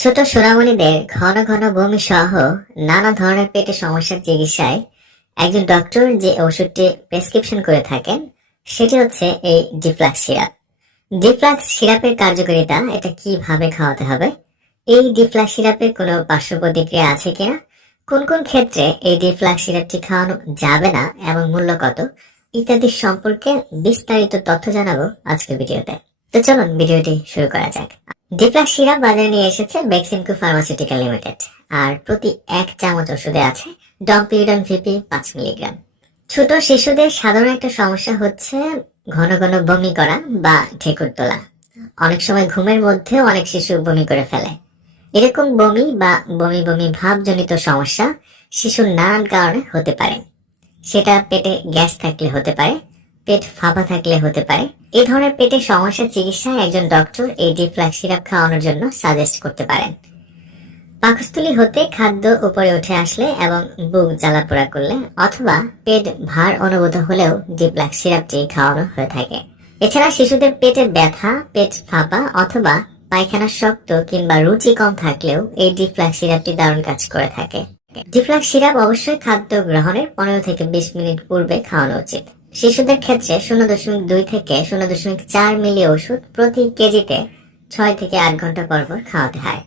ছোট সোনামণিদের ঘন ঘন বমি সহ নানা ধরনের পেটের সমস্যার চিকিৎসায় একজন ডক্টর যে ওষুধটি প্রেসক্রিপশন করে থাকেন সেটি হচ্ছে এই ডিফ্লাক্স সিরাপ। ডিফ্লাক্স সিরাপের কার্যকারিতা, এটা কিভাবে খাওয়াতে হবে, এই ডিফ্লাক্স সিরাপের কোনো পার্শ্ব প্রতিক্রিয়া আছে কিনা, কোন কোন ক্ষেত্রে এই ডিফ্লাক্স সিরাপটি খাওয়ানো যাবে না এবং মূল্য কত ইত্যাদি সম্পর্কে বিস্তারিত তথ্য জানাবো আজকের ভিডিওতে। তো চলুন ভিডিওটি শুরু করা যাক। ডিফ্লাক্স সিরাপ বাজারে নিয়ে এসেছে বেক্সিমকো ফার্মাসিউটিক্যাল লিমিটেড, আর প্রতি 1 চামচ ওষুধে আছে ডমপিরিডন ভিপি 5 মিলিগ্রাম। ছোট শিশুদের সাধারণ একটা সমস্যা হচ্ছে ঘন ঘন বমি করা বা ঢেকুর তোলা। অনেক সময় ঘুমের মধ্যেও অনেক শিশু বমি করে ফেলে। এরকম বমি বা বমি বমি ভাবজনিত সমস্যা শিশুর নানান কারণে হতে পারে। সেটা পেটে গ্যাস থাকলে হতে পারে, পেট ফাঁপা থাকলে হতে পারে। এই ধরনের পেটের সমস্যার চিকিৎসায় একজন ডক্টর এই ডিফ্লাক্স সিরাপ খাওয়ানোর জন্য সাজেস্ট করতে পারেন। পাকস্থলী হতে খাদ্য উপরে উঠে আসলে এবং বুক জ্বালাপোড়া করলে অথবা পেট ভার অনুভূত হলেও ডিফ্লাক্স সিরাপটি খাওয়ানো হয়ে থাকে। এছাড়া শিশুদের পেটে ব্যথা, পেট ফাঁপা অথবা পায়খানা শক্ত কিংবা রুচি কম থাকলেও এই ডিফ্লাক্স সিরাপটি দারুণ কাজ করে থাকে। ডিফ্লাক্স সিরাপ অবশ্যই খাদ্য গ্রহণের 15 থেকে 20 মিনিট পূর্বে খাওয়ানো উচিত। শিশুদের ক্ষেত্রে 0.2 থেকে 0.4 মিলি ওষুধ প্রতি কেজিতে 6 থেকে 8 ঘন্টা পর পর খাওয়াতে হয়।